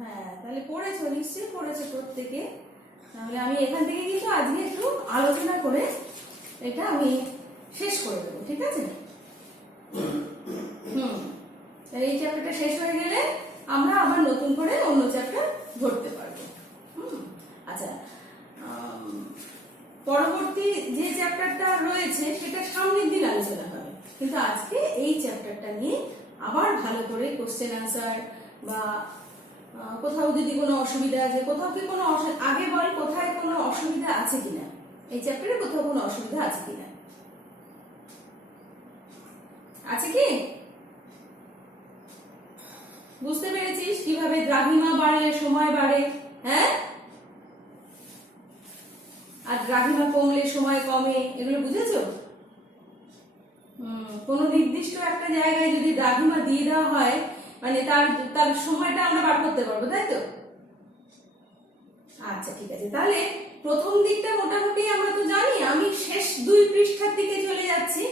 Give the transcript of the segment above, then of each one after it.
হ্যাঁ, তাহলে পড়েছো, নিশ্চয়ই পড়েছো প্রত্যেকে। তাহলে আমি এখান থেকে কিন্তু আজকে একটু আলোচনা করে এটা আমি শেষ করে দেবো, ঠিক আছে? তাহলে এই চ্যাপ্টারটা শেষ হয়ে গেলে আমরা আবার নতুন করে অন্য চ্যাপ্টার ধরতে পারবো। আচ্ছা, পরবর্তী যে চ্যাপ্টারটা রয়েছে সেটা সামনের দিন আলোচনা হবে, কিন্তু আজকে এই চ্যাপ্টারটা নিয়ে আবার ভালো করে কোশ্চেন আনসার বা কোথাও যদি কোনো অসুবিধা আছে, কোথাও কি কোনো আগে বল কোথায় কোনো অসুবিধা আছে কিনা, এই চ্যাপ্টারে কোথাও কোনো অসুবিধা আছে কিনা, আছে কি? বুঝতে পেরেছিস কিভাবে দ্রাঘিমা বাড়লে সময় বাড়ে? হ্যাঁ, আর দ্রাঘিমা কমলে সময় কমে, এগুলো বুঝেছো? কোনো নির্দিষ্ট একটা জায়গায় যদি দ্রাঘিমা দিয়ে দেওয়া হয়, মানে তার সময়টা আমরা বার করতে পারবো, তাই তো? আচ্ছা, ঠিক আছে। তাহলে প্রথম দিকটা মোটামুটি আমরা তো জানি। আমি শেষ 2 পৃষ্ঠার দিকে চলে যাচ্ছি,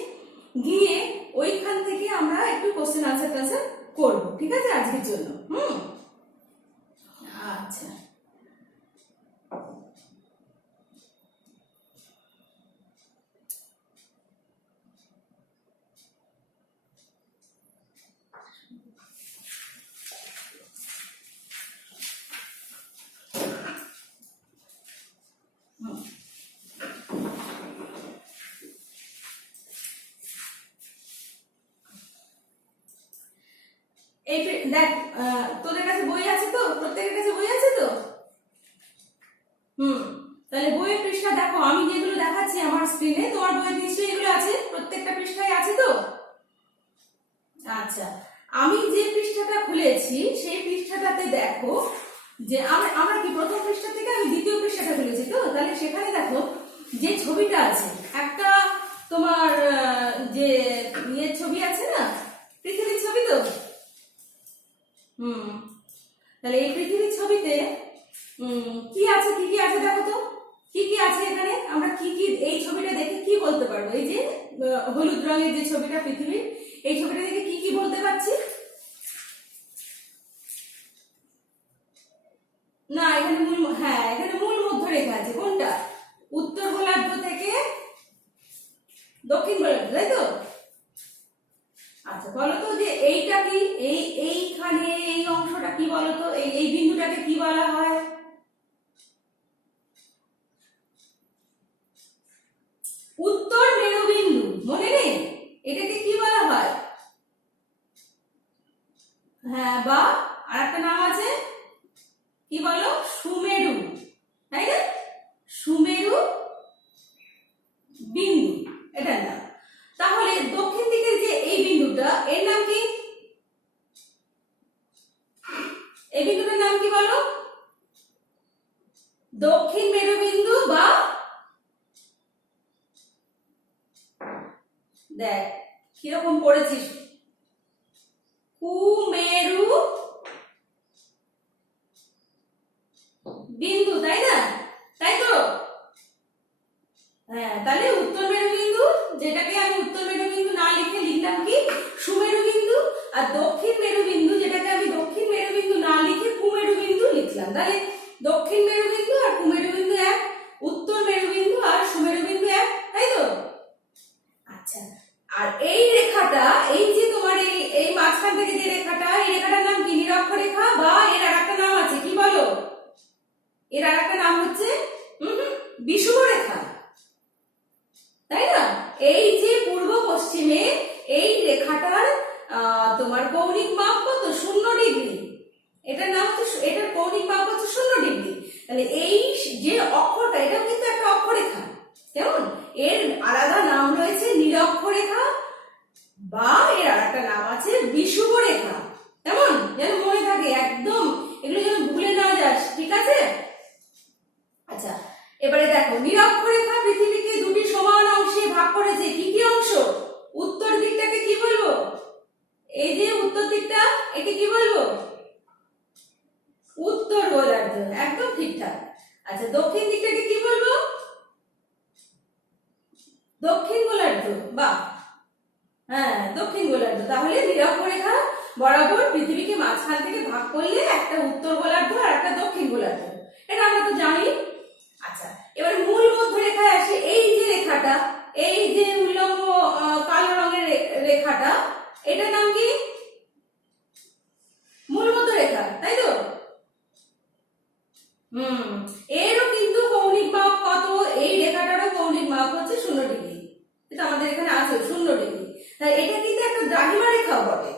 গিয়ে ওইখান থেকে আমরা একটু কোশ্চেন আনসার করব, ঠিক আছে, আজকের জন্য। আচ্ছা, এই দেখ, তোদের কাছে বই আছে তো? প্রত্যেকের কাছে বই আছে তো? তাহলে বইয়ের পৃষ্ঠা দেখো, আমি যেগুলো দেখাচ্ছি আমার স্ক্রিনে, তোমার বইয়ের নিশ্চয়ই এগুলো আছে, প্রত্যেকটা পৃষ্ঠায় আছে তো? আচ্ছা, আমি যে পৃষ্ঠাটা খুলেছি সেই পৃষ্ঠাটাতে দেখো যে আমরা কি প্রথম পৃষ্ঠা থেকে আমি দ্বিতীয় পৃষ্ঠাটা খুলেছি তো, তাহলে সেখানে দেখো যে ছবিটা আছে, একটা তোমার যে ইয়ের ছবি আছে না, পৃথিবীর ছবি তো। তাহলে এই পৃথিবীর ছবিতে কি আছে, কি কি আছে দেখো তো, কি কি আছে এখানে, আমরা কি কি এই ছবিটা দেখে কি বলতে পারবো? এই যে হলুদ রঙের যে ছবিটা পৃথিবীর, এই ছবিটা দেখে কি কি বলতে পারছি? না, এখানে এখানে মূল মধ্যরেখা আছে। কোনটা? উত্তর গোলার্ধ থেকে দক্ষিণ গোলার্ধ, তাই তো? আচ্ছা, বলতো যে এইটা কি, এইখানে এই অংশটা কি বলতো, এই বিন্দুটাকে কি বলা হয়? উত্তর মেরুবিন্দু, মনে নেই? এটাকে কি বলা হয়? হ্যাঁ, বা আরেকটা নাম আছে, কি বলো? সুমেরু, তাই না? সুমেরু বিন্দু এটার নাম। তাহলে দক্ষিণ দিকের যে এই বিন্দুটা, এর নাম কি? এই বিন্দুটার নাম কি বলো? দক্ষিণ মেরুবিন্দু, বা দেখ কিরকম পড়েছিস, কুমেরু বিন্দু, তাই না? তাই তো? হ্যাঁ, তাহলে উত্তর মেরুবিন্দু, যেটাকে আমি উত্তর মেরুবিন্দু না লিখে লিখলাম কি সুমেরু বিন্দু, আর দক্ষিণ মেরুবিন্দু যেটাকে আমি দক্ষিণ মেরুবিন্দু না লিখে কুমেরুবিন্দু লিখলাম। তাহলে দক্ষিণ মেরুবিন্দু আর কুমেরুবিন্দু এক, উত্তর মেরুবিন্দু আর সুমেরুবিন্দু এক, তাই তো? আচ্ছা, আর এই রেখাটা, এই যে তোমার এই মাঝখান থেকে যে রেখাটা, এই রেখাটার নাম কি? নিরক্ষরেখা, বা এর আরেকটা নাম আছে, কি বলো? এর আরেকটা নাম হচ্ছে বিষুবরেখা, তাই না? এই যে পূর্ব পশ্চিমে এই রেখাটার তোমার কৌণিক মাপ কত? 0 ডিগ্রি। এটার নাম হচ্ছে, এটার কৌণিক মাপ হচ্ছে 0 ডিগ্রি। তাহলে এই যে অক্ষরটা, এটাও কিন্তু একটা অক্ষরেখা, কেমন? এর আলাদা নাম রয়েছে নিরক্ষরেখা, বা এর আরেকটা নাম আছে বিষুবরেখা, কেমন? যেন মনে থাকে একদম, এগুলো যেন ভুলে না যাস, ঠিক আছে? আচ্ছা, এবারে দেখো, নিরক্ষরেখা পৃথিবীকে 2টি সমান অংশে ভাগ করেছে। কি কি অংশ? উত্তর দিকটাকে কি বলবো? এই যে উত্তর দিকটা, একে কি বলবো? উত্তর গোলার্ধ, একদম ঠিকঠাক। আচ্ছা, দক্ষিণ দিকটাকে কি বলবো? দক্ষিণ গোলার্ধ, বা হ্যাঁ, দক্ষিণ গোলার্ধ। তাহলে নিরক্ষরেখা বরাবর পৃথিবীকে মাঝখান থেকে ভাগ করলে একটা উত্তর গোলার্ধ দক্ষিণ গোলার্ধ, এটা আমরা তো জানি। আচ্ছা, এবার মূল মধ্যরেখায় আসে। এই যে রেখাটা, এই যে উল্লম্ব কালো রঙের রেখাটা, এটার নাম কি? মূল মধ্যরেখা, তাই তো? এরও কিন্তু কৌণিক মাপ কত? এই রেখাটারও কৌণিক মাপ হচ্ছে 0 ডিগ্রি। এটা আমাদের এখানে আছে 0 ডিগ্রি। তাই এটা কিন্তু একটা দ্রাঘিমা রেখাও বটে।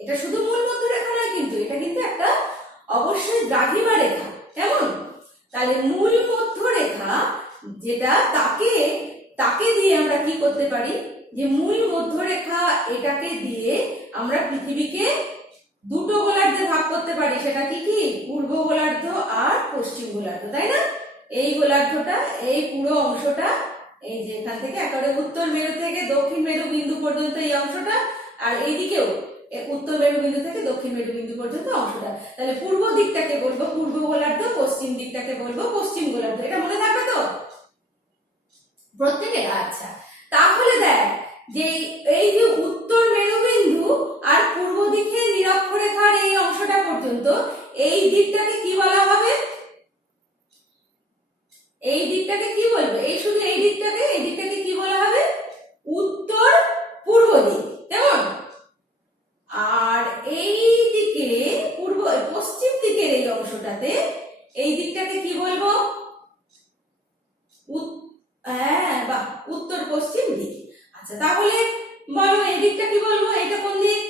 এটা শুধু মূল মধ্যরেখা নয়, কিন্তু এটা কিন্তু একটা অবশ্যই দ্রাঘিমা রেখা। কেমন? তাহলে মূল মধ্যরেখা যেটা, তাকে দিয়ে আমরা কি করতে পারি, যে মূল মধ্যরেখা এটাকে দিয়ে আমরা পৃথিবীকে দুটো গোলার্ধে ভাগ করতে পারি। সেটা কি কি? পূর্ব গোলার্ধ আর পশ্চিম গোলার্ধ, তাই না? এই গোলার্ধটা, এই পুরো অংশটা, এই যে এখান থেকে একেবারে উত্তর মেরু থেকে দক্ষিণ মেরু বিন্দু পর্যন্ত এই অংশটা, আর এইদিকেও উত্তর মেরু বিন্দু থেকে দক্ষিণ মেরু বিন্দু পর্যন্ত অংশটা। তাহলে পূর্ব দিকটাকে বলবো পূর্ব গোলার্ধ, পশ্চিম দিকটাকে বলবো পশ্চিম গোলার্ধ। এটা মনে থাকবে তো প্রত্যেকে? আচ্ছা, তাহলে দেখ যে এই যে উত্তর মেরুবিন্দু আর পূর্ব দিকে নিরক্ষরেখার এই অংশটা পর্যন্ত, এই দিকটাকে কি বলা হবে? এই দিকটাকে কি বলবে? এই শুধু এই দিকটাকে কি বলা হবে? উত্তর পূর্ব দিক। কেমন? আর এই দিকে পশ্চিম দিকের এই অংশটাতে, এই দিকটাকে কি বলবো? হ্যাঁ, বাহ, উত্তর পশ্চিম দিক। আচ্ছা, তাহলে বলো এই দিকটা কি বলবো? এটা কোন দিক?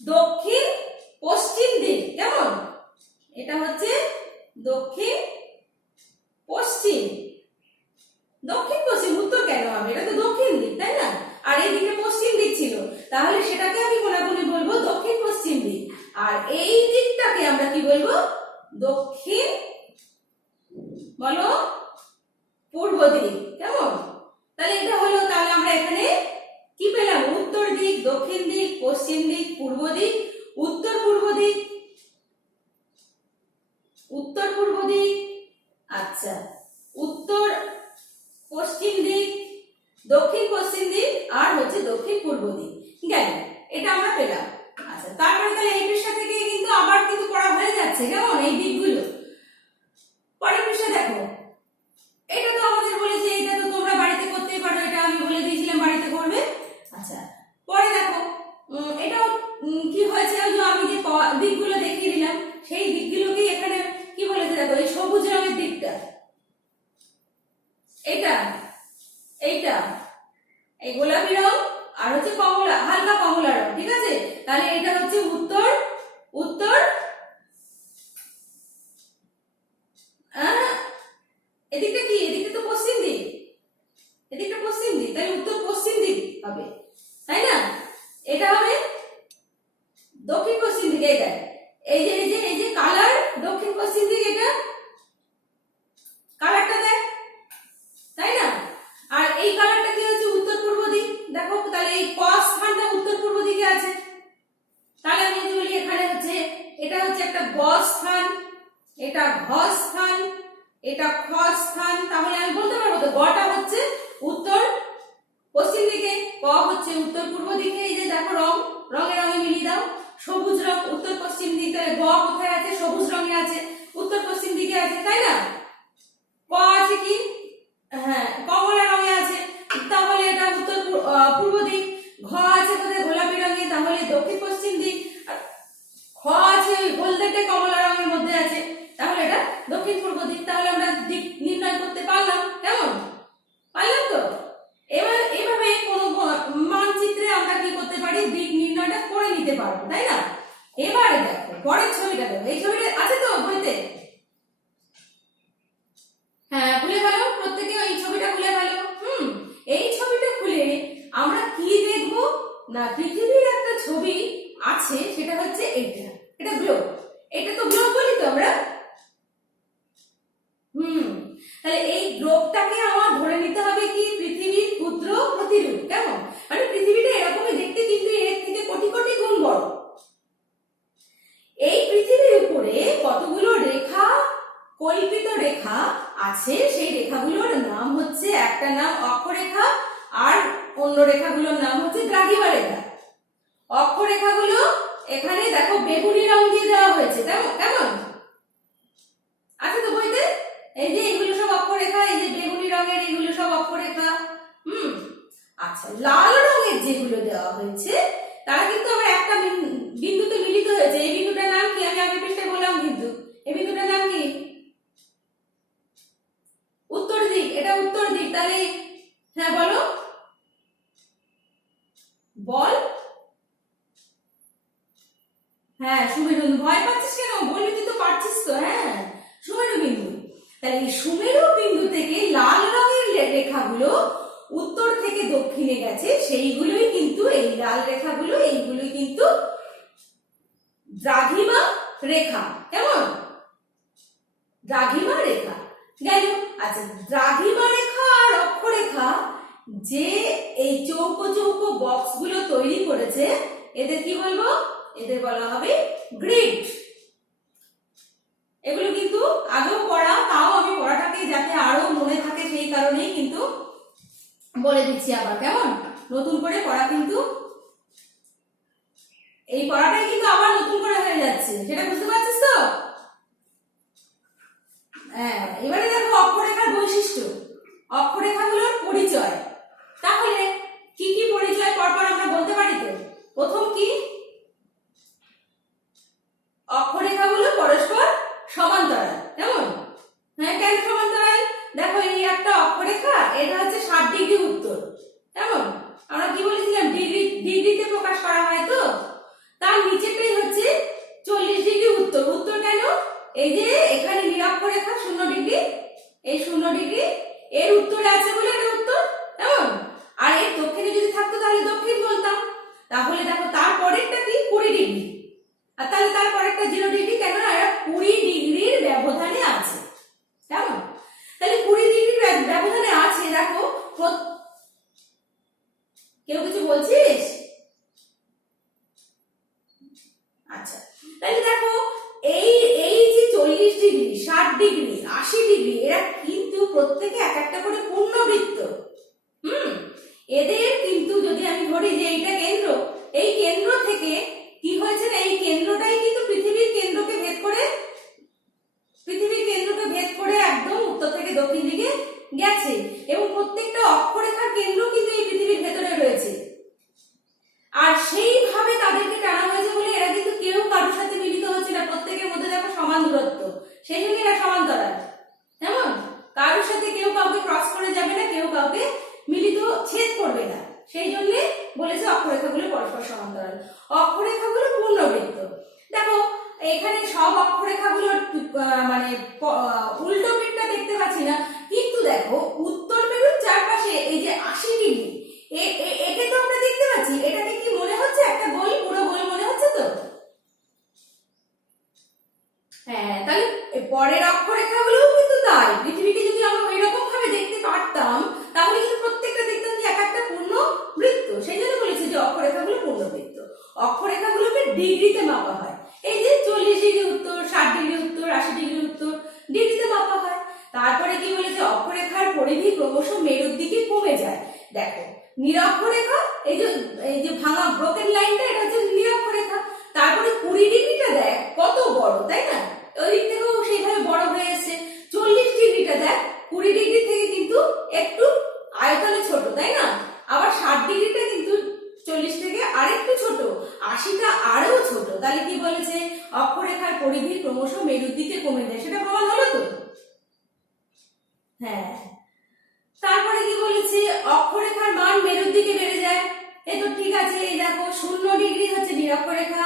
দক্ষিণ পশ্চিম দিক। কেমন? এটা হচ্ছে দক্ষিণ পশ্চিম। দক্ষিণ পশ্চিম, উত্তর কেন হবে? এটা তো দক্ষিণ দিক, তাই না? আর এই দিকে পশ্চিম দিক ছিল, তাহলে সেটাকে আমি কোনাকুনি বলবো দক্ষিণ পশ্চিম দিক। আর এই দিকটাকে আমরা কি বলবো? দক্ষিণ, বলো, পূর্ব দিক। কেমন? তাহলে এটা হলো, তাহলে আমরা এখানে কি পেলাম? উত্তর দিক, দক্ষিণ দিক, পশ্চিম দিক, পূর্ব দিক, উত্তর পূর্ব দিক, উত্তর পূর্ব দিক। আচ্ছা, উত্তর পশ্চিম দিক, দক্ষিণ পশ্চিম দিক, আর হচ্ছে দক্ষিণ পূর্ব দিক। গেল, এটা আমরা পেলাম। আচ্ছা, তারপরে তাহলে এই পৃষ্ঠা থেকে কিন্তু আবার কিন্তু পড়া হয়ে যাচ্ছে। কেমন? এই দিকগুলো পরের পৃষ্ঠা দেখো। এটা তো আমাদের বলেছে, এটা তো তোমরা বাড়িতে করতেই পারো, এটা আমি বলে দিয়েছিলাম বাড়িতে করবে। আচ্ছা, পরে দেখো এটাও কি হয়েছে, আমি যে দিকগুলো দেখিয়ে দিলাম সেই দিকগুলোকে এখানে কি বলেছে দেখো। এই সবুজ রঙের দিকটা, এইটা, এই গোলাপি রং আর হচ্ছে কমলা, হালকা কমলা রং। ঠিক আছে? তাহলে এটা হচ্ছে উত্তর, এদিকটা কি? এদিকটা তো পশ্চিম দিক, এদিকটা পশ্চিম দিক, তাই উত্তর পশ্চিম দিক হবে, তাই না? এটা হবে দক্ষিণ পশ্চিম দিকে। এটা এই যে কালার দক্ষিণ পশ্চিম দিক, এটা কালারটা দেখ, তাই না? আর এই কালারটা কি হচ্ছে? উত্তর পূর্ব দিক। দেখো, তাহলে এই ক স্থানটা উত্তর পূর্ব দিকে আছে। তাহলে আমি যদি বলি এখানে হচ্ছে, এটা হচ্ছে একটা গ স্থান, এটা ঘ স্থান, এটা খ স্থান, তাহলে আমি বলতে পারবো তো গটা হচ্ছে উত্তর পশ্চিম দিকে, ক হচ্ছে উত্তর পূর্ব দিকে। এই যে দেখো রঙে মিলিয়ে দাও, সবুজ রং উত্তর পশ্চিম দিকে, তাহলে গ কোথায় আছে? সবুজ রঙে আছে, উত্তর পশ্চিম দিকে আছে, তাই না? ক আছে কি? হ্যাঁ, কমলা রঙে আছে, তাহলে এটা উত্তর পূর্ব দিক। ঘ আছে কোথায়? গোলাপি রঙে, তাহলে দক্ষিণ পশ্চিম দিক। খ আছে ওই হলদেটে কমলা রঙের মধ্যে আছে, তাহলে এটা দক্ষিণ পূর্ব দিক। তাহলে আমরা দিক নির্ণয় করতে পারলাম। কেমন? পারলাম তো? এবার এভাবে কোনো মানচিত্রে আমরা কি করতে পারি? দিক নির্ণয়টা করে নিতে পারবো, তাই না? এবারে দেখো পরের ছবিটা দেখো। এই ছবিটা আছে তো বইতে? হ্যাঁ, খুলে ফেলো প্রত্যেকে, এই ছবিটা খুলে ফেলো। এই ছবিটা খুলে আমরা কি দেখবো না, পৃথিবীর একটা ছবি আছে, সেটা হচ্ছে এটা গ্লোব। এটা তো গ্লোব বলি তো আমরা। তাহলে এই গ্লোবটাকে আমার ধরে নিতে হবে কি? পৃথিবীর ক্ষুদ্র প্রতিরূপ। কেমন? মানে পৃথিবীটা এরকমই দেখতে, কিন্তু এর থেকে কোটি কোটি গুণ বড়। এই পৃথিবীর উপরে কতগুলো রেখা, কল্পিত রেখা আছে, সেই রেখাগুলোর নাম হচ্ছে, একটা নাম অক্ষরেখা আর অন্য রেখাগুলোর নাম হচ্ছে দ্রাঘিমা রেখা। অক্ষরেখাগুলো এখানে দেখো বেগুনি রং দিয়ে দেওয়া হয়েছে, কেমন আছে তো বইতে? এই যে এগুলো সব অক্ষরেখা, এই যে বেগুনি রঙের এগুলো সব অক্ষরেখা। আচ্ছা, লাল রঙের যেগুলো দেওয়া হয়েছে তারা কিন্তু আবার একটা বিন্দুতে মিলিত হয়েছে। এই বিন্দুটার নাম কি? আমি আগের পৃষ্ঠায় বললাম কিন্তু। এই বিন্দুটার নাম কি? উত্তর দিক। এটা উত্তর দিক। তাহলে হ্যাঁ বলো, বল। হ্যাঁ, সুমেরু বিন্দু। ভয় পাচ্ছিস কেন? বলবি, তুই তো পারছিস তো। হ্যাঁ, সুমেরু বিন্দু। তাহলে এই সুমেরু বিন্দু থেকে লাল রঙের রেখাগুলো উত্তর থেকে দক্ষিণে গেছে, সেইগুলোই কিন্তু এই লাল রেখাগুলো, এইগুলোই কিন্তু দ্রাঘিমা রেখা। কেমন? দ্রাঘিমা রেখা গেল। আচ্ছা, দ্রাঘিমা রেখা আর অক্ষরেখা যে এই চৌকো চৌকো বক্স গুলো তৈরি করেছে, এদের কি বলবো? এদের বলা হবে গ্রিড। এগুলো কিন্তু আগেও পড়া, তাও আমি পড়াটাকে যাতে আরো মনে থাকে সেই কারণেই কিন্তু বলে দিচ্ছি আবার। কেমন? নতুন করে পড়া কিন্তু, এই পড়াটাই কিন্তু আবার নতুন করে হয়ে যাচ্ছে, সেটা বুঝতে পারছিস তো? হ্যাঁ, এবারে দেখো অক্ষরেখার বৈশিষ্ট্য, অক্ষরেখাগুলোর পরিচয়। তাহলে কি কি পরিচয় পরপর আমরা বলতে পারি তো? প্রথম কি? অক্ষরেখাগুলো পরস্পর সমান্তরাল। কেমন? হ্যাঁ, কেন সমান্তরাল? দেখো, এই একটা অক্ষরেখা, এটা হচ্ছে 60 ডিগ্রি উত্তর। কেমন? আমরা কি বলেছিলাম? ডিগ্রিতে প্রকাশ করা হয় তো। তার নিচেটাই হচ্ছে 40 ডিগ্রি উত্তর। উত্তর কেন? এই যে এখানে নিরক্ষরেখা 0 ডিগ্রি, এই 0 ডিগ্রি এর উত্তরে আছে বলে এটা উত্তর। কেমন? আর এর দক্ষিণে যদি থাকতো তাহলে দক্ষিণ বলতাম। তাহলে দেখো, তারপরেরটা কি? 20 ডিগ্রি। আর তাহলে তারপরেরটা 0 ডিগ্রি। কেন? এরা 20 ডিগ্রির ব্যবধানে আছে। কেমন? তাহলে 20 ডিগ্রির ব্যবধানে আছে। দেখো, কেউ কিছু বলছিস? আচ্ছা, তাহলে দেখো, এই এই যে 40 ডিগ্রি, 60 ডিগ্রি, 80 ডিগ্রি, এরা কিন্তু প্রত্যেকে এক একটা করে পূর্ণবৃত্ত। এদের কিন্তু যদি আমি ধরি যে এইটা কেন্দ্র, এই কেন্দ্র থেকে কি হয়েছে না, এই কেন্দ্রটাই কিন্তু পৃথিবীর কেন্দ্রকে ভেদ করে একদম উত্তর থেকে দক্ষিণ দিকে গেছে। এবং প্রত্যেকটা অক্ষরেখার কেন্দ্র কিন্তু এই পৃথিবীর ভেতরে রয়েছে। আর সেইভাবে তাদেরকে টানা হয়েছে বলে এরা কিন্তু কেউ কারোর সাথে মিলিত হচ্ছে না। প্রত্যেকের মধ্যে দেখো সমান দূরত্ব, সেই জন্য এরা সমান্তরাল। কেমন? কারোর সাথে কেউ কাউকে ক্রস করে যাবে না, কেউ কাউকে মিলিত ছেদ করবে না। সেই জন্য বলেছে অক্ষরেখাগুলো পরস্পর সমান্তরাল। অক্ষরেখাগুলো পূর্ণবৃত্ত। দেখো, এখানে সব অক্ষরেখাগুলোর মানে উল্টো পিঠটা দেখতে পাচ্ছি না, কিন্তু দেখো উত্তর মেরুর চারপাশে এই যে 80 ডিগ্রি, একে তো আমরা দেখতে পাচ্ছি। এটাকে কি মনে হচ্ছে? একটা গোল, পুরো গোল মনে হচ্ছে তো? হ্যাঁ, তাহলে পরের অক্ষরেখাগুলোও কিন্তু তাই। পৃথিবীকে যদি আমরা ওইরকম ভাবে দেখতে পারতাম, তাহলে কিন্তু প্রত্যেকটা দেখতাম যে এক একটা পূর্ণ বৃত্ত। সেই জন্য বলেছি যে অক্ষরেখাগুলো পূর্ণবৃত্ত। অক্ষরেখাগুলোকে ডিগ্রিতে মাপা হয়। এই যে 40 ডিগ্রি উত্তর, 60 ডিগ্রি উত্তর, 80 ডিগ্রি উত্তর, ডিগ্রিতে মাপা হয়। তারপরে কি বলেছে? অক্ষরেখার পরিধি ক্রমশ মেরুর দিকে কমে যায়। দেখো, নিরক্ষরেখা, এই যে ভাঙা ব্রোকেন লাইনটা, এটা হচ্ছে নিরক্ষরেখা। তারপরে 20 ডিগ্রিটা দেখ কত বড়, তাই না? ওই দিক থেকেও সেইভাবে বড় হয়ে এসছে। 40 ডিগ্রিটা দেখ 20 ডিগ্রি থেকে কিন্তু একটু আয়তনে ছোট, তাই না? আবার 60 ডিগ্রিটা কিন্তু 40 থেকে আরেকটু ছোট, 80টা আরো ছোট। তাহলে কি বলেছে? অক্ষরেখার পরিধি ক্রমশ মেরুর দিকে কমে যায়। সেটা প্রমাণ হলো তো? হ্যাঁ। তারপরে কি বলেছে? অক্ষরেখার মান মেরুর দিকে বেড়ে যায়। এ তো ঠিক আছে। এই দেখো, 0 ডিগ্রি হচ্ছে নিরক্ষরেখা,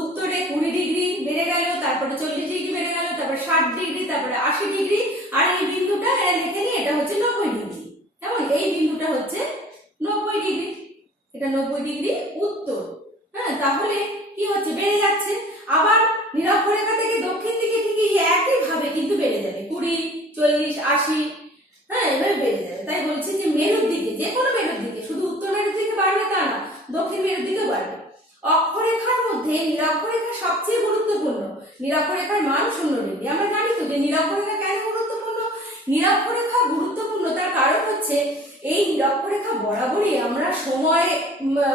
উত্তরে 20 ডিগ্রি বেড়ে গেল, তারপরে 40 ডিগ্রি বেড়ে গেল, তারপরে 60 ডিগ্রি, তারপরে 80 ডিগ্রি। আর এই বিন্দুটা লিখে নিই, এটা হচ্ছে 90 ডিগ্রি। কেমন? এই বিন্দুটা হচ্ছে 90 ডিগ্রি। এটা 90 ডিগ্রি উত্তর। হ্যাঁ, তাহলে কি হচ্ছে? বেড়ে যাচ্ছে। আবার নিরক্ষরেখা থেকে দক্ষিণ দিকে ঠিক একই ভাবে কিন্তু বেড়ে যাবে, 20, 40, 80। হ্যাঁ, এভাবে বেড়ে যাবে। তাই বলছি যে মেরুর দিকে, যে কোনো মেরুর দিকে, শুধু উত্তর মেরুর দিকে বাড়বে তা না, দক্ষিণ মেরুর দিকেও বাড়বে। অক্ষরেখার মধ্যে নিরক্ষরেখা সবচেয়ে গুরুত্বপূর্ণ। নিরক্ষরেখার মান 0 ডিগ্রি। আমরা জানি তো যে নিরক্ষরেখা কেন গুরুত্বপূর্ণ। নিরক্ষরেখা গুরুত্বপূর্ণ তার কারণ হচ্ছে এই নিরক্ষরেখা বরাবরই আমরা সময়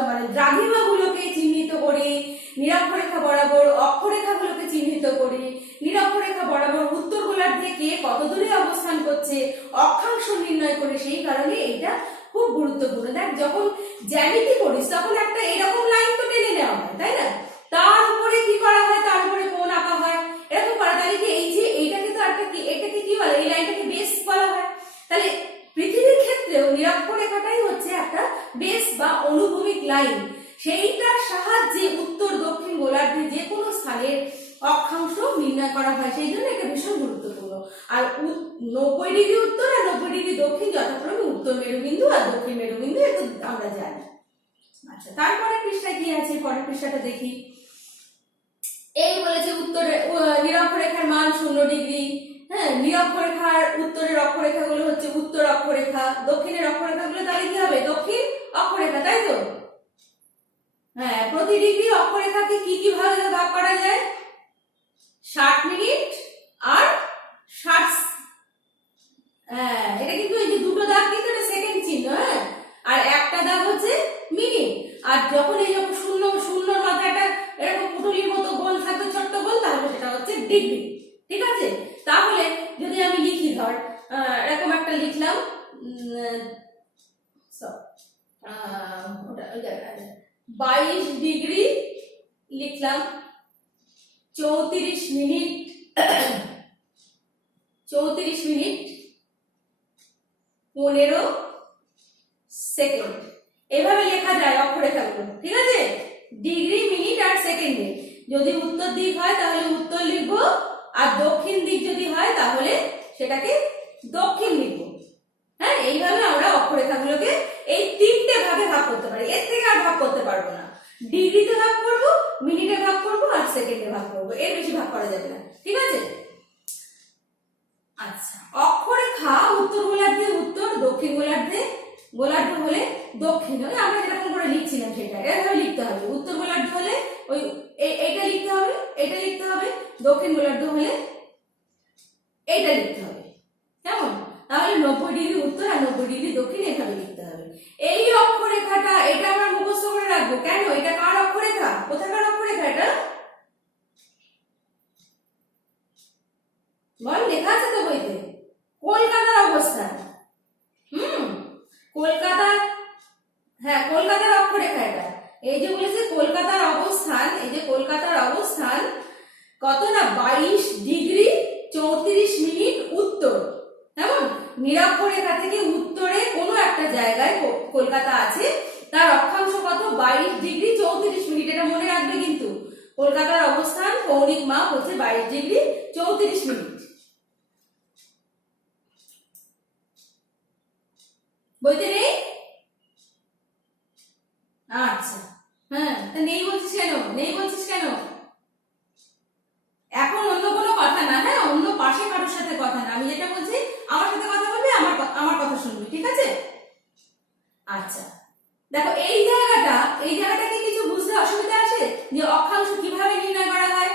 মানে দ্রাঘিমাগুলোকে চিহ্নিত করি, নিরক্ষরেখা বরাবর অক্ষরেখাগুলোকে চিহ্নিত করি, নিরক্ষরেখা বরাবর উত্তর গোলার্ধে কে কত দূরে অবস্থান করছে অক্ষাংশ নির্ণয় করে। সেই কারণে এটা খুব গুরুত্বপূর্ণ। দেখ যখন জ্যামিতি করিস তখন একটা এরকম লাইন তো টেনে নেওয়া হয়, তাই না? তার উপরে কি করা হয়, তার উপরে কোণ আঁকা হয়, এরকম করা। তাহলে কি এই যে এইটাকে তো একটা কি, এটাকে কি বলে, এই লাইনটাকে বেস বলা হয়। তাহলে পৃথিবীর ক্ষেত্রেও নিরক্ষরেখাটাই হচ্ছে একটা বেস বা অনুভূমিক লাইন। সেইটার সাহায্যে উত্তর দক্ষিণ গোলার্ধে যে কোনো স্থানের অক্ষাংশ নির্ণয় করা হয়। সেই জন্য এটা ভীষণ গুরুত্বপূর্ণ। আর 90° উত্তর আর 90° দক্ষিণ যথাক্রমে উত্তর মেরুবিন্দু আর দক্ষিণ মেরুবিন্দু, এটা আমরা জানি। আচ্ছা, তারপরে পৃষ্ঠায় কি আছে, পরের পৃষ্ঠাটা দেখি। এই বলেছে উত্তরে নিরক্ষরেখার মান 0°। হ্যাঁ, নিরক্ষরেখার উত্তরের অক্ষরেখাগুলো হচ্ছে উত্তর অক্ষরেখা, দক্ষিণের অক্ষরেখাগুলো তাহলে কি হবে, দক্ষিণ অক্ষরেখা, তাই তো? হ্যাঁ, প্রতি ডিগ্রি অক্ষরেখাকে কি কি ভাগে ভাগ করা যায়? 60 মিনিট আর 60। হ্যাঁ, এটা কিন্তু এই যে দুটো দাগ কিন্তু এটা সেকেন্ড চিহ্ন। হ্যাঁ, আর একটা দাগ হচ্ছে মিনিট। আর যখন এই যখন শূন্যর মাথায় একটা এরকম পুটুলির মতো গোল থাকবে, ছোট্ট গোল, তাহলে সেটা হচ্ছে ডিগ্রি। ঠিক আছে? তাহলে যদি আমি লিখি, ধর এরকম একটা লিখলাম, 22 ডিগ্রি লিখলাম, 34 মিনিট 15 সেকেন্ড, এভাবে লেখা যায় অক্ষরেখাগুলো। ঠিক আছে? ডিগ্রি, মিনিট আর সেকেন্ডে। যদি উত্তর দিক হয় তাহলে উত্তর লিখবো, আর দক্ষিণ দিক যদি হয় তাহলে সেটাকে দক্ষিণ লিখবো। হ্যাঁ, এইভাবে আমরা অক্ষরেখাগুলোকে এই 3টে ভাগে ভাগ করতে পারি, এর থেকে আর ভাগ করতে পারবো না। ডিগ্রিতে ভাগ করবো, মিনিটে ভাগ করবো আর সেকেন্ডে ভাগ করবো, এর বেশি ভাগ করা যাবে না। ঠিক আছে? আচ্ছা, অক্ষরেখা উত্তর গোলার্ধে উত্তর, দক্ষিণ গোলার্ধে হলে দক্ষিণ। আমরা যেরকম করে লিখছিলাম সেটা এভাবে লিখতে হবে। উত্তর গোলার্ধ হলে ওই এইটা লিখতে হবে, এটা লিখতে হবে। দক্ষিণ গোলার্ধ হলে এইটা লিখতে হবে। কেমন? তাহলে 90° উত্তর আর 90° দক্ষিণ, এভাবে লিখতে হবে। এই অক্ষরেখাটা এটা আমরা মুখস্থ করে রাখবো। কেন? এটা কার অক্ষরেখা? কোথাকার অক্ষরেখা এটা? বল, লেখা আছে তো বইতে। কলকাতার অবস্থান। কলকাতা, হ্যাঁ কলকাতার অক্ষরেখা এটা। এই যে বলেছে কলকাতার অবস্থান, এই যে কলকাতার অবস্থান কত না, 22 ডিগ্রি 34 মিনিট উত্তর। কেমন? নিরক্ষরেখা থেকে উত্তরে কোনো একটা জায়গায় কলকাতা আছে, তার অক্ষাংশ কত, 22 ডিগ্রি 34 মিনিট। এটা মনে রাখবে কিন্তু, কলকাতার অবস্থান কৌণিক মাপ হচ্ছে 22 ডিগ্রি 34 মিনিট। বইতে নেই? আচ্ছা, হ্যাঁ, নেই বলছিস কেন? এখন অন্য কোনো কথা না, হ্যাঁ, অন্য পাশে কারোর সাথে কথা না। আমি যেটা বলছি, আমার সাথে কথা বলবি, আমার কথা শুনবি। ঠিক আছে? আচ্ছা, দেখো এই জায়গাটাকে কিছু বুঝতে অসুবিধা আছে যে অক্ষাংশ কিভাবে নির্ণয় করা হয়?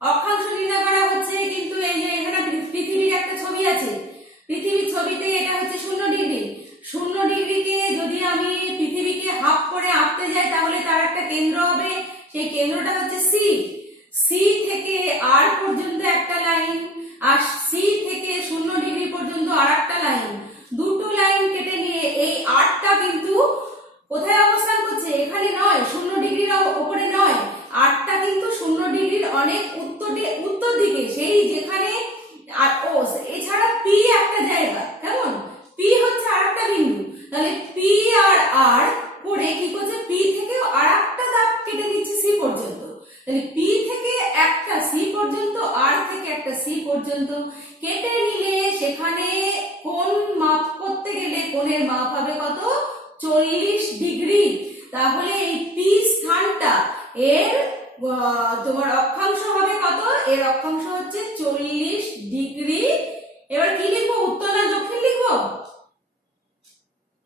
অক্ষাংশ নির্ণয় করা হচ্ছে কিন্তু এই যে এখানে পৃথিবীর একটা ছবি আছে, পৃথিবীর ছবিতে এটা হচ্ছে 0°। 0°কে যদি আমি পৃথিবীকে হাফ করে আঁকতে যাই তাহলে তার একটা কেন্দ্র হবে, সেই কেন্দ্রটা হচ্ছে সি থেকে আর পর্যন্ত একটা লাইন, আর সি থেকে 0° পর্যন্ত আর একটা লাইন। দুটো লাইন কেটে নিয়ে এই আটটা কিন্তু কোথায় অবস্থান করছে? এখানে নয়, 0°র উপরে নয়, আটটা কিন্তু 0°র অনেক উত্তর দিকে, সেই যেখানে। আর এছাড়া পি একটা জায়গা, কেমন? পি হচ্ছে আর একটা বিন্দু। তাহলে পি আর করে কি করছে, পি থেকে আর একটা দাগ কেটে দিচ্ছে সি পর্যন্ত। তাহলে পি থেকে একটা সি পর্যন্ত, আর থেকে একটা সি পর্যন্ত কেটে নিলে সেখানে কোণ মাপ করতে গেলে কোণের মাপ হবে কত, 40 ডিগ্রি। তাহলে এই পি স্থানটা এর তোমার অক্ষাংশ হবে কত? এর অক্ষাংশ হচ্ছে 40 ডিগ্রি। এবার কি লিখবো, উত্তর না দক্ষিণ লিখবো?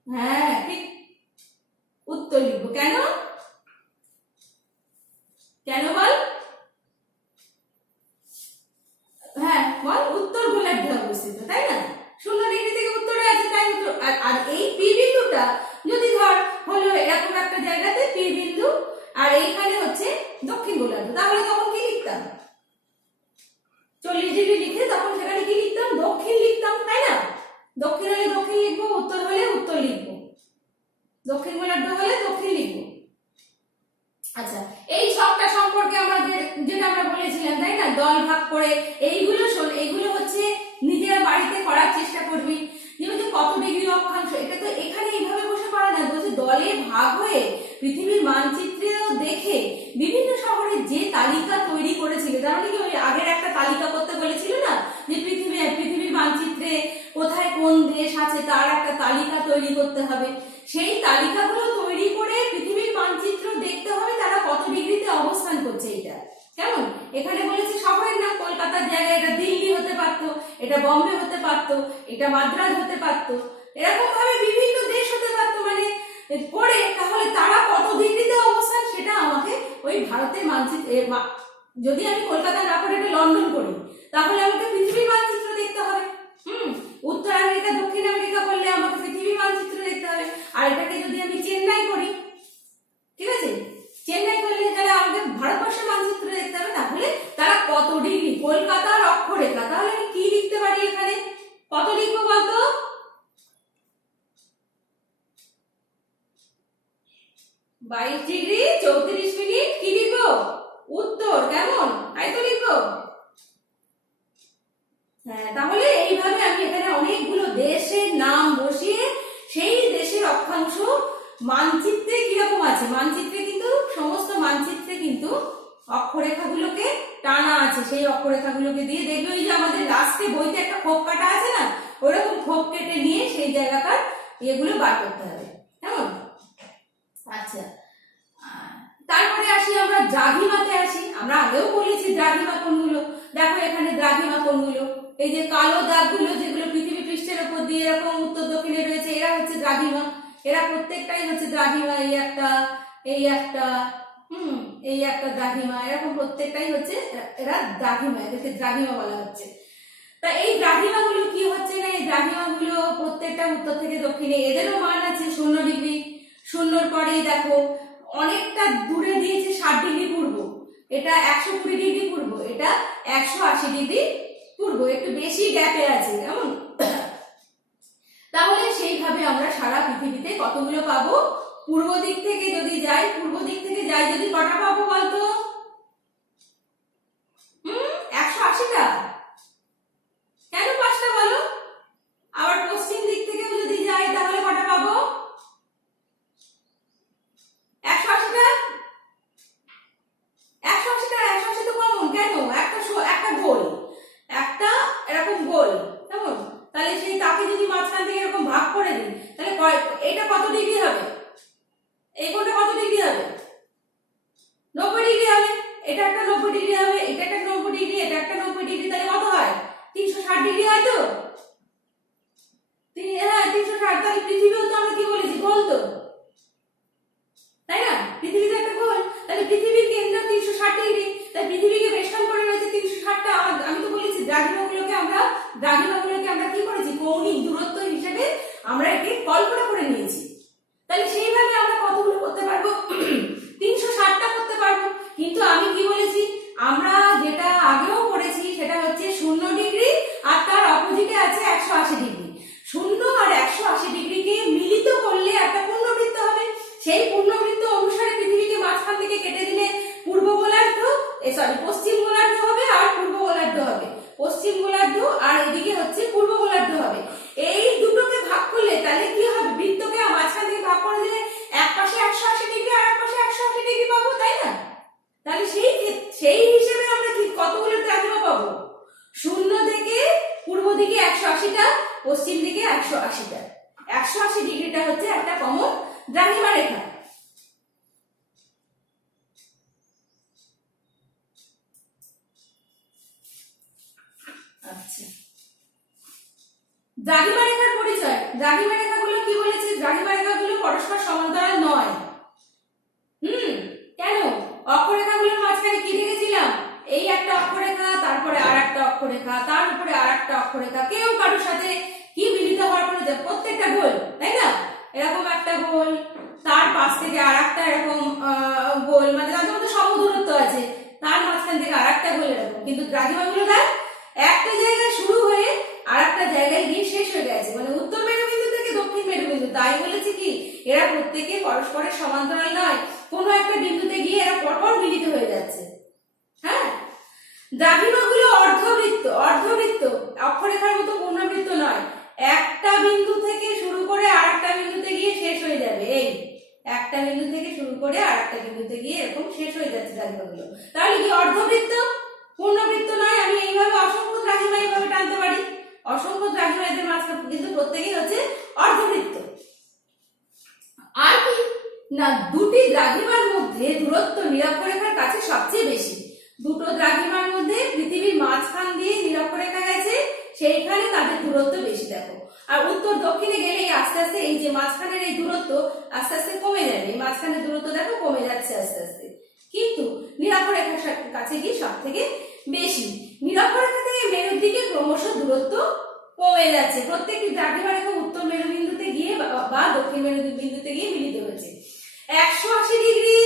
হ্যাঁ, ঠিক, উত্তর লিখবো। কেন বল? হ্যাঁ বল, উত্তর গোলার্ধে অবস্থিত, তাই না? 0° থেকে উত্তরে আছে, তাই উত্তর। আর 40 ডিগ্রি লিখে তখন সেখানে কি লিখতাম, দক্ষিণ লিখতাম, তাই না? দক্ষিণ হলে দক্ষিণ লিখবো, উত্তর হলে উত্তর লিখবো, দক্ষিণ গোলার্ধ হলে দক্ষিণ লিখবো। আচ্ছা, এই ছকটা সম্পর্কে আমাদের যেটা আমরা বলেছিলাম, তাই না, দল ভাগ করে এইগুলো হচ্ছে নিজেরা বাড়িতে করার চেষ্টা করবি। যে কত ডিগ্রি অক্ষাংশ, এটা তো এখানে এইভাবে বসে পারে না, বলছে দলে ভাগ হয়ে পৃথিবীর মানচিত্রেও দেখে বিভিন্ন শহরে যে তালিকা তৈরি করেছিল, তার মানে কি ওই আগের একটা তালিকা করতে বলেছিল না, যে পৃথিবীর মানচিত্রে কোথায় কোন দেশ আছে তার একটা তালিকা তৈরি করতে হবে। সেই তালিকাগুলো তৈরি করে পৃথিবীর মানচিত্র দেখতে হবে তারা কত ডিগ্রিতে অবস্থান করছে। এটা কেমন, এখানে বলেছে শহরের নাম, কলকাতার জায়গায় এটা দিল্লি হতে পারতো, এটা বম্বে হতে পারতো, এটা মাদ্রাজ হতে পারতো, এরকম ভাবে বিভিন্ন দেশ হতে পারতো। মানে করে তাহলে তারা কত ডিগ্রিতে অবস্থান সেটা আমাকে ওই ভারতের মানচিত্রে, যদি আমি কলকাতা না করে এটা লন্ডন করি তাহলে আমাকে পৃথিবীর মানচিত্র দেখতে হবে। উত্তর আমেরিকা দক্ষিণ আমেরিকা করলে আমাকে পৃথিবীর মানচিত্র দেখতে হবে। আর এটাকে যদি আমি চেন্নাই করি, ঠিক আছে, চেন্নাই করলে তাহলে আমাকে ভারতবর্ষের মানচিত্র দেখতে হবে, তাহলে তারা কত ডিগ্রি, কলকাতার অক্ষরেখা, তাহলে আমি কি লিখতে পারি এখানে, কত লিখবো বলতো, 22 ডিগ্রি 34 মিনিট কি লিখবো, উত্তর, কেমন, তাই তো লিখবো। হ্যাঁ, তাহলে এইভাবে আমি এখানে অনেকগুলো দেশের নাম বসিয়ে সেই দেশের অক্ষাংশ মানচিত্রে কিরকম আছে, মানচিত্রে কিন্তু সমস্ত মানচিত্রে কিন্তু অক্ষরেখাগুলোকে টানা আছে, সেই অক্ষরেখাগুলোকে দিয়ে দেখবে ওই যে আমাদের লাস্টে বইতে একটা খোপ কাটা আছে না, ওরকম খোপ কেটে নিয়ে সেই জায়গাটার এগুলো বার করতে হবে, কেমন। আচ্ছা, তারপরে আসি আমরা দ্রাঘিমাতে আসি। আমরা আগেও বলেছি দ্রাঘিমা কোনগুলো, দেখো এখানে দ্রাঘিমা কোনগুলো, এই যে কালো দাগগুলো যেগুলো পৃথিবী পৃষ্ঠের উপর দিয়ে এরকম উত্তর দক্ষিণে রয়েছে, এরা হচ্ছে দ্রাঘিমা, এরা প্রত্যেকটাই হচ্ছে দ্রাঘিমা, এই একটা এই একটা এই একটা দ্রাঘিমা, এরকম প্রত্যেকটাই হচ্ছে এরা দ্রাঘিমা, এদেরকে দ্রাঘিমা বলা হচ্ছে। তা এই দ্রাঘিমাগুলো কি হচ্ছে না, এই দ্রাঘিমাগুলো প্রত্যেকটা উত্তর থেকে দক্ষিণে, এদেরও মান আছে 0 ডিগ্রি, 0-র পরেই দেখো অনেকটা দূরে দিয়েছে 60 ডিগ্রি পূর্ব, এটা 120 ডিগ্রি পূর্ব, এটা 180 ডিগ্রি পূর্ব, একটু বেশি গ্যাপে আছে, কেমন। তাহলে সেইভাবে আমরা সারা পৃথিবীতে কতগুলো পাবো, পূর্ব দিক থেকে যদি যাই, যদি কটা পাবো বলতো, 180টা, কেন 5টা বলো। আবার পশ্চিম দিক থেকেও যদি যাই তাহলে কটা পাবো, 180টা, 180 তো কমন, কেন, একটা গোল, একটা এরকম গোল, কেমন। তাহলে সেই তাকে যদি মাঝখান থেকে এরকম ভাগ করে দিই তাহলে এটা কত ডিগ্রি হবে, এই কোণটা কত ডিগ্রি হবে, 90 ডিগ্রি হবে, এটা একটা 90 ডিগ্রি হবে, এটা একটা 90 ডিগ্রি, এটা একটা 90 ডিগ্রি, তাহলে কত হয়, 360 ডিগ্রি হয় তো। হ্যাঁ 360, তাহলে পৃথিবীও তো আমরা কি বলেছি, গোল তো, তাই না, পৃথিবীতে একটা গোল, তাহলে পৃথিবীর কেন্দ্র 360 ডিগ্রি, তাই পৃথিবীকে বেষ্টন করে রয়েছে 360টা। আমি তো বলেছি দ্রাঘিমাগুলোকে আমরা কি করেছি, কৌণিক দূরত্ব হিসেবে আমরা একে কল্পনা করে নিয়েছি। তাহলে সেইভাবে আমরা কতগুলো করতে পারবো, 360টা করতে পারবো। কিন্তু আমি কি বলেছি, আমরা যেটা আগেও করেছি সেটা হচ্ছে 0 ডিগ্রি আর তার অপোজিটে আছে 180 ডিগ্রি, 0 আর 180 ডিগ্রিকে মিলিত করলে একটা পূর্ণবৃত্ত হবে। সেই পূর্ণবৃত্ত অনুসারে পৃথিবীকে মাঝখান থেকে কেটে দিলে পূর্ব গোলার্ধ, পশ্চিম গোলার্ধ হবে আর পূর্ব গোলার্ধ হবে, পশ্চিম গোলার্ধ আর এদিকে হচ্ছে পূর্ব গোলার্ধ হবে। এই দুটোকে ভাগ করলে তাহলে কি হবে, বৃত্তকে মাঝখান থেকে ভাগ করে দিলে এক পাশে 180 ডিগ্রি আর এক পাশে 180 ডিগ্রি পাবো, তাই না। তাহলে সেই হিসেবে আমরা ঠিক কতগুলো দ্রাঘিমা পাবো, 0 থেকে পূর্ব দিকে 180টা, পশ্চিম দিকে 180টা, 180 ডিগ্রিটা হচ্ছে একটা কমন দ্রাঘিমা রেখা। আচ্ছা, দ্রাঘিমা রেখার পরিচয়, দ্রাঘিমা রেখাগুলো কি বলেছে, দ্রাঘিমা রেখাগুলো পরস্পর সমান্তরাল নয়। কেন, অক্ষরেখাগুলোর মাঝখানে কি রেখেছিলাম, এই একটা অক্ষরেখা, তারপরে আর একটা অক্ষরেখা, তার উপরে আর একটা অক্ষরেখা, কেউ কারোর সাথে কি মিলিত হওয়ার পরে প্রত্যেকটা গোল, তাই না, এরকম একটা গোল, তার পাশ থেকে আর একটা এরকম গোল, মানে তাদের মধ্যে সমদূরত্ব আছে, তার মাঝখান থেকে আর একটা গোল, এরকম। কিন্তু দ্রাঘিমাগুলো দেখ দ্রাঘিমাগুলো অর্ধবৃত্ত, অর্ধবৃত্ত, অক্ষরেখার মতো পূর্ণবৃত্ত নয়। একটা বিন্দু থেকে শুরু করে আরেকটা বিন্দুতে গিয়ে শেষ হয়ে যাবে। এই একটা বিন্দু থেকে শুরু করে আরেকটা বিন্দুতে গিয়ে এরকম শেষ হয়ে যাচ্ছে দ্রাঘিমাগুলো। তাহলে কি অর্ধবৃত্ত, পূর্ণবৃত্ত নয়। আমি এইভাবে অসংখ্য দ্রাঘিমা এইভাবে টানতে পারি, অসংখ্য দ্রাঘিমা এদের মাঝখানে, কিন্তু প্রত্যেকেই হচ্ছে অর্ধবৃত্ত। আর কি না, দুটি দ্রাঘিমার মধ্যে দূরত্ব নিরক্ষরেখার কাছে সবচেয়ে বেশি। দুটো দ্রাঘিমার মধ্যে পৃথিবীর মাঝখান দিয়ে নিরক্ষরেখা গেছে, সেইখানে তাদের দূরত্ব বেশি। দেখো, আর উত্তর দক্ষিণে গেলে আস্তে আস্তে এই যে মাঝখানের এই দূরত্ব আস্তে আস্তে কমে যাবে। এই মাঝখানের দূরত্ব দেখো কমে যাচ্ছে আস্তে আস্তে, কিন্তু নিরক্ষরেখার কাছে গিয়ে সব থেকে বেশি। নিরক্ষরেখা থেকে মেরুর দিকে ক্রমশ দূরত্ব কমে যাচ্ছে। প্রত্যেকটি দ্রাঘিমা রেখা উত্তর মেরুবিন্দুতে গিয়ে বা দক্ষিণ মেরুবিন্দুতে গিয়ে মিলিত হয়েছে। 180 ডিগ্রি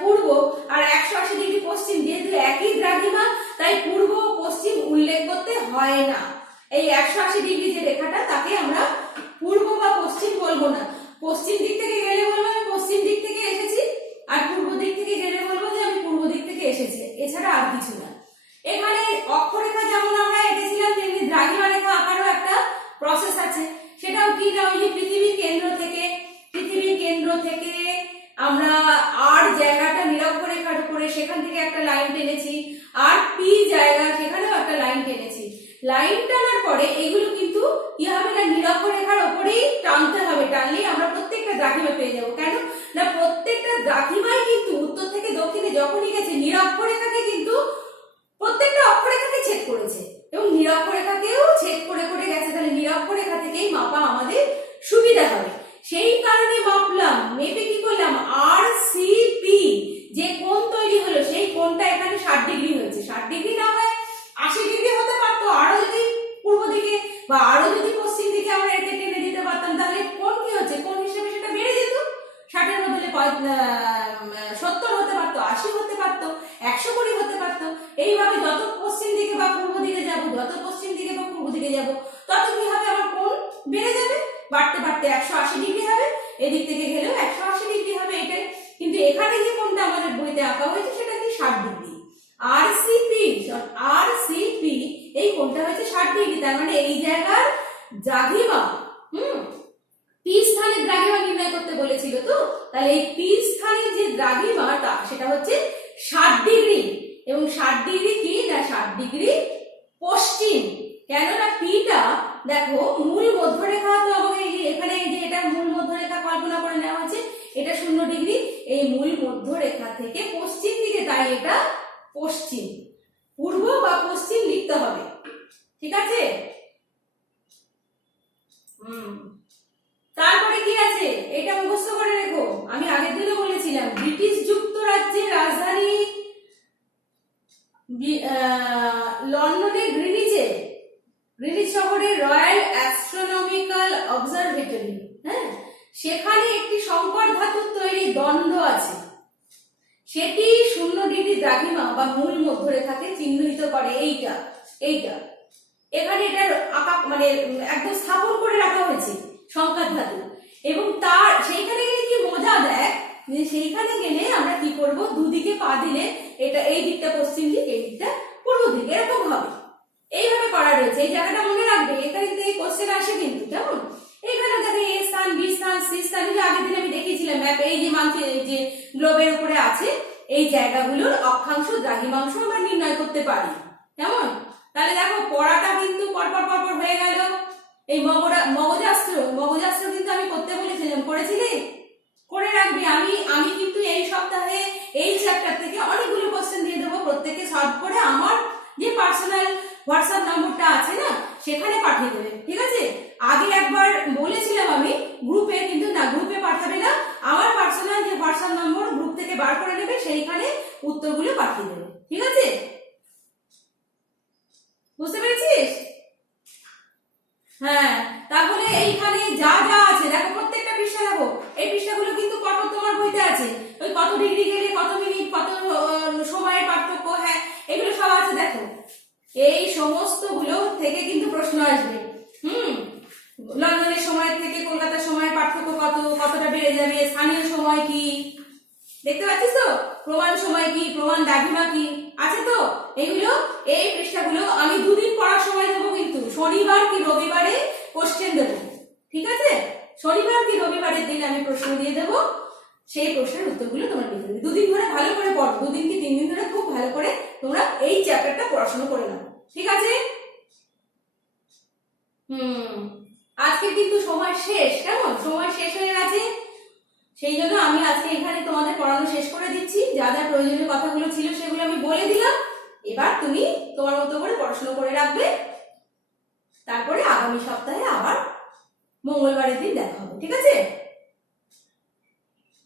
পূর্ব আর 180 ডিগ্রি পশ্চিম, যেহেতু একই দ্রাঘিমা তাই পূর্ব ও পশ্চিম উল্লেখ করতে হয় না। এই 180 ডিগ্রি যে রেখাটা তাকে আমরা পূর্ব বা পশ্চিম বলবো না। পশ্চিম দিক থেকে গেলে বলবো আমি পশ্চিম দিক থেকে এসেছি, আর পূর্ব দিক থেকে গেলে বলবো যে আমি পূর্ব দিক থেকে এসেছি, এছাড়া আর কিছু না। এখানে অক্ষরেখা যেমন আমরা এঁকেছিলাম তেমনি দ্রাঘিমা রেখা আঁকারও একটা প্রসেস আছে। সেটাও কি না, ওই যে পৃথিবীর কেন্দ্র থেকে আমরা আর জায়গাটা নিরক্ষরেখার উপরে, সেখান থেকে একটা লাইন টেনেছি, আর পি জায়গা সেখানেও একটা লাইন টেনেছি। লাইন টানার পরে এগুলো কিন্তু কি হবে না, নিরক্ষরেখার উপরেই টানতে হবে। টানলেই আমরা প্রত্যেকটা দ্রাঘিমা পেয়ে যাবো। কেন না, প্রত্যেকটা দ্রাঘিমায় কিন্তু উত্তর থেকে দক্ষিণে যখনই গেছে নিরক্ষরেখাকে কিন্তু প্রত্যেকটা অক্ষরেখাকে ছেদ করেছে এবং নিরক্ষরেখাকেও ছেদ করে করে গেছে। তাহলে নিরক্ষরেখা থেকেই মাপা আমাদের সুবিধা হবে। সেই কারণে মাপলাম, মেপে কি করলাম, আর সি পি যে কোণ তৈরি হলো সেই কোণটা এখানে 60 ডিগ্রি হয়েছে। 60 ডিগ্রি না হয় 80 ডিগ্রি হতে পারতো, আরো যদি পূর্ব দিকে বা আরো যদি পশ্চিম দিকে আমরা একে টেনে দিতে পারতাম, তাহলে কোণ কি হচ্ছে, কোণ হিসেবে সেটা বেড়ে যেত। 60-এর বদলে 70 হতে পারতো, 80 হতে পারতো, 120 হতে পারতো। এইভাবে যত পশ্চিম দিকে বা পূর্ব দিকে যাব, যত পশ্চিম দিকে বা পূর্ব দিকে যাব, তত কি হবে, আমার কোণ বেড়ে যাবে। বাড়তে বাড়তে 180 ডিগ্রি হবে, এদিক থেকে গেলেও 180 ডিগ্রি হবে, এটাই। কিন্তু এখানে যে কোণটা আমাদের বইতে আঁকা হয়েছে সেটা কি 60 ডিগ্রি। আরসিপি এই কোণটা হচ্ছে 60 ডিগ্রি। তার মানে এই জায়গার দ্রাঘিমা, পি স্থানের দ্রাঘিমা নির্ণয় করতে বলেছিল তো, তাহলে এই পি স্থানের যে দ্রাঘিমাটা সেটা হচ্ছে 60 ডিগ্রি। এবং 60 ডিগ্রি কি না, 60 ডিগ্রি পশ্চিম। কেননা পিটা দেখো মূল মধ্যরেখা, তো আমাকে এখানে এই যে এটা মূল মধ্যরেখা কল্পনা করে নেওয়া হচ্ছে, এটা 0 ডিগ্রি। এই মূল মধ্যরেখা থেকে পশ্চিম দিকে, তাই এটা পশ্চিম। পূর্ব বা পশ্চিম লিখতে হবে, ঠিক আছে। তারপরে কি আছে এটা মুখস্থ করে রেখো। আমি আগের দিনও বলেছিলাম ব্রিটিশ যুক্তরাজ্যের রাজধানী লন্ডনের গ্রিনিচ শহরে রয়্যাল অ্যাস্ট্রোনমিক্যাল অবজারভেটরি, হ্যাঁ, সেখানে একটি সংকর ধাতুর তৈরি দণ্ড আছে। সেটি 0 ডিগ্রি দ্রাঘিমা বা মূল মধ্যরেখাকে চিহ্নিত করে। এইটা এখানে এটার আঁকা মানে একদম স্থাপন করে রাখা হয়েছে সংকর ধাতু। এবং তার সেইখানে গেলে কি মজা দেয়, যে সেইখানে গেলে আমরা কি করব, দুদিকে পা দিলে এটা এই দিকটা পশ্চিম দিক, এই দিকটা পূর্ব দিক, এরকম হবে। এইভাবে করা রয়েছে। এই জায়গাটা মনে রাখবে, এখানে থেকে কোশ্চেন আসে কিন্তু, কেমন। এখানে দেখে এ স্থান, বি স্থান, সি স্থান, আগের দিন আমি দেখিয়েছিলাম ম্যাপ, এই যে মানচিত্র, এই যে গ্লোবের উপরে আছে, এই জায়গাগুলোর অক্ষাংশ দ্রাঘিমাংশ আমরা নির্ণয় করতে পারি, কেমন। তাহলে দেখো পড়াটা কিন্তু পরপর হয়ে গেল। এই মগজাস্ত্র কিন্তু আমি করতে বলেছিলাম, করেছিলি, করে রাখবি। আমি কিন্তু এই সপ্তাহে এই চ্যাপ্টার থেকে অনেকগুলো কোশ্চেন দিয়ে দেবো, প্রত্যেকে সলভ করে আমার যে পার্সোনাল হোয়াটসঅ্যাপ নম্বরটা আছে না সেখানে পাঠিয়ে দেবে, ঠিক আছে। আগে একবার বলেছিলাম আমি গ্রুপে, কিন্তু না, গ্রুপে পাঠাবে না, আমার পার্সোনাল যে হোয়াটসঅ্যাপ নম্বর গ্রুপ থেকে বার করে নেবে, সেইখানে উত্তরগুলো পাঠিয়ে দেবে, ঠিক আছে। বুঝতে পেরেছিস? হ্যাঁ, তাহলে এইখানে যা যা আছে দেখো, প্রত্যেকটা পৃষ্ঠা দেখো, এই পৃষ্ঠাগুলো কিন্তু পরপর তোমার বইতে আছে। ওই কত ডিগ্রি গেলে কত মিনিট, কত সময়ের পার্থক্য, হ্যাঁ, এগুলো সব আছে দেখো। এই সমস্ত গুলো থেকে কিন্তু প্রশ্ন আসবে। লন্ডনের সময় থেকে কলকাতার সময়ের পার্থক্য কতটা বেড়ে যাবে, স্থানীয় সময় কি, দেখতে পাচ্ছিস তো, প্রমাণ সময় কি, প্রমাণ দ্রাঘিমা কি, আছে তো এগুলো, এই পৃষ্ঠাগুলো আমি দুদিন পড়ার সময় দেবো, কিন্তু শনিবার কি রবিবারে কোশ্চেন দেবো, ঠিক আছে? শনিবার কি রবিবারের দিন আমি প্রশ্ন দিয়ে দেবো, সেই প্রশ্নের উত্তরগুলো তোমরা লিখে দেবে। দুদিন ধরে ভালো করে পড়ো, 2 দিন কি 3 দিন ধরে খুব ভালো করে তোমরা এই চ্যাপ্টারটা পড়াশোনা করে নাও, ঠিক আছে? আজকে কিন্তু সময় শেষ, কেমন সময় শেষ হয়ে গেছে, সেই জন্য আমি আজকে এখানে তোমাদের পড়ানো শেষ করে দিচ্ছি। যা যা প্রয়োজনীয় কথাগুলো ছিল সেগুলো আমি বলে দিলাম। এবার তুমি তোমার মতো করে পড়াশোনা করে রাখবে, তারপরে আগামী সপ্তাহে আবার মঙ্গলবারের দিন দেখা হবে, ঠিক আছে?